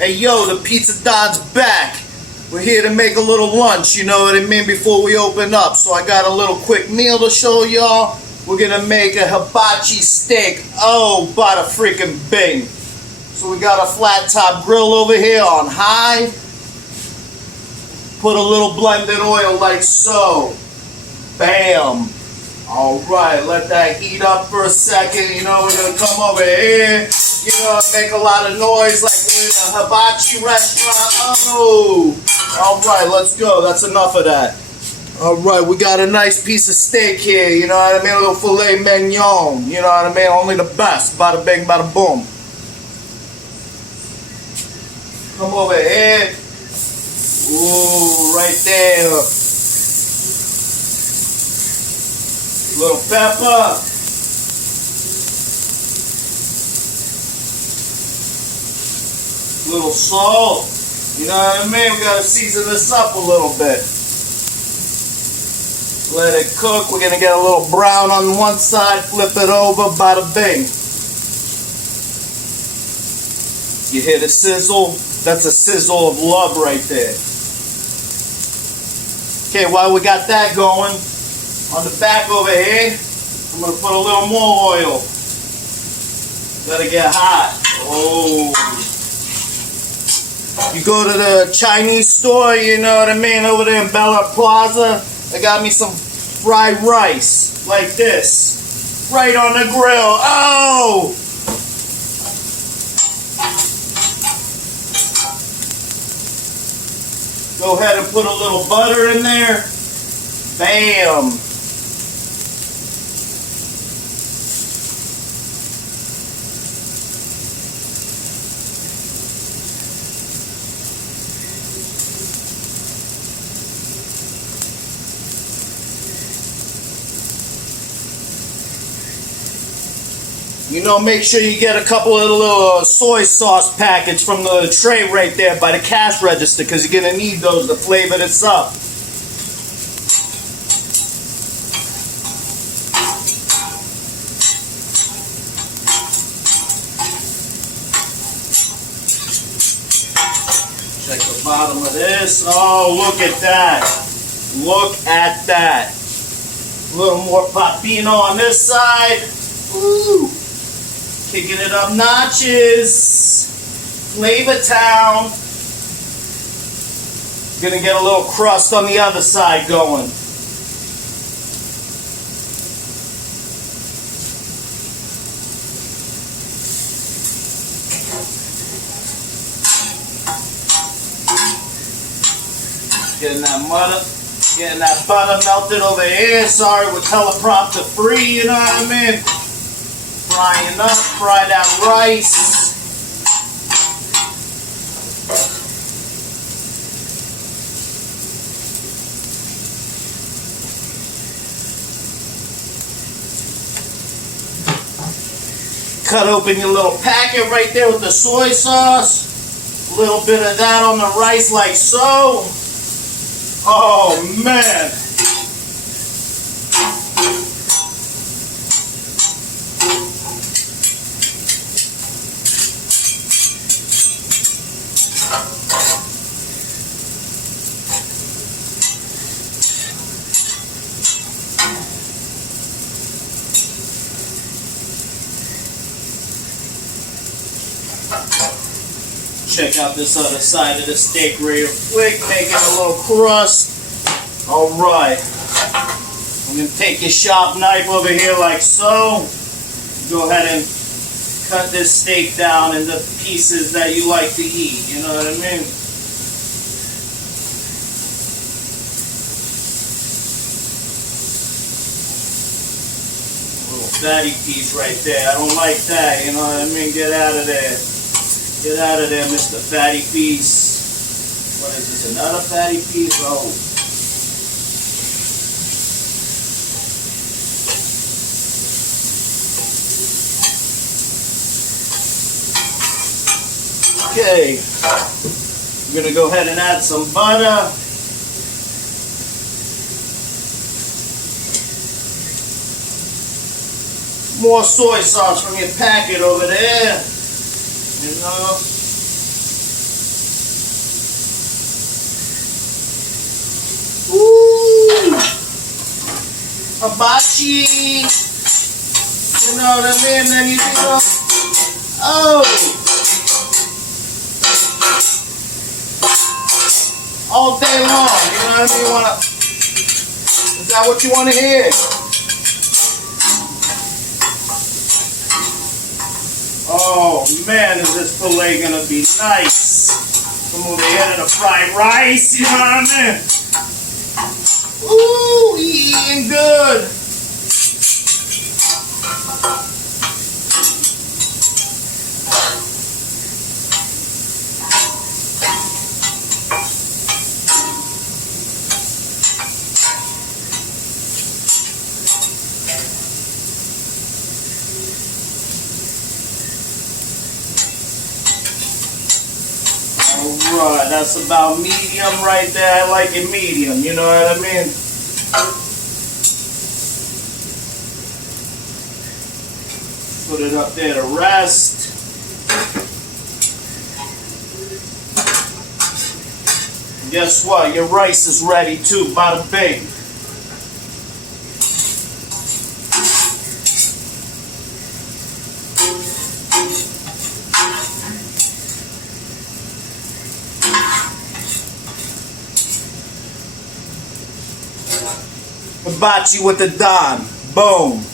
Hey yo, the Pizza Don's back. We're here to make a little lunch, you know what I mean, before we open up. So I got a little quick meal to show y'all. We're gonna make a hibachi steak. Oh, bada freaking bing. So we got a flat top grill over here on high. Put a little blended oil like so. Bam. Alright, let that heat up for a second. You know, we're gonna come over here. You know, make a lot of noise like we're in a hibachi restaurant. Oh! Alright, let's go. That's enough of that. Alright, we got a nice piece of steak here. You know what I mean? A little filet mignon. You know what I mean? Only the best. Bada bing, bada boom. Come over here. Ooh, right there. Little pepper. Little salt. You know what I mean? We gotta season this up a little bit. Let it cook. We're gonna get a little brown on one side, flip it over, bada bing. You hear the sizzle? That's a sizzle of love right there. Okay, while we got that going, on the back over here, I'm going to put a little more oil. Let it get hot. Oh. You go to the Chinese store, you know what I mean, over there in Bella Plaza, they got me some fried rice, like this. Right on the grill. Oh! Go ahead and put a little butter in there. Bam. You know, make sure you get a couple of little soy sauce packets from the tray right there by the cash register, because you're going to need those to flavor this up. Check the bottom of this. Oh, look at that. Look at that. A little more papino on this side. Ooh. Kicking it up notches. Flavor Town. Gonna get a little crust on the other side going. Getting that butter melted over here. Sorry, we're teleprompter free, you know what I mean? Frying up, fry that rice. Cut open your little packet right there with the soy sauce. A little bit of that on the rice like so. Oh man. Check out this other side of the steak real quick, making a little crust. Alright. I'm going to take your sharp knife over here like so. Go ahead and cut this steak down into pieces that you like to eat. You know what I mean? A little fatty piece right there. I don't like that. You know what I mean? Get out of there. Get out of there, Mr. Fatty Piece. What is this, another fatty piece? Oh. Okay. We're going to go ahead and add some butter. More soy sauce from your packet over there. You know, Hibachi. You know what I mean? Then you know, oh, all day long. You know what I mean? Is that what you want to hear? Oh man, is this filet gonna be nice? Come over here to the fried rice. You know what I mean? Ooh, eating good. Alright, that's about medium right there. I like it medium, you know what I mean? Put it up there to rest. And guess what? Your rice is ready too, bada bing. Hibachi with the Don. Boom.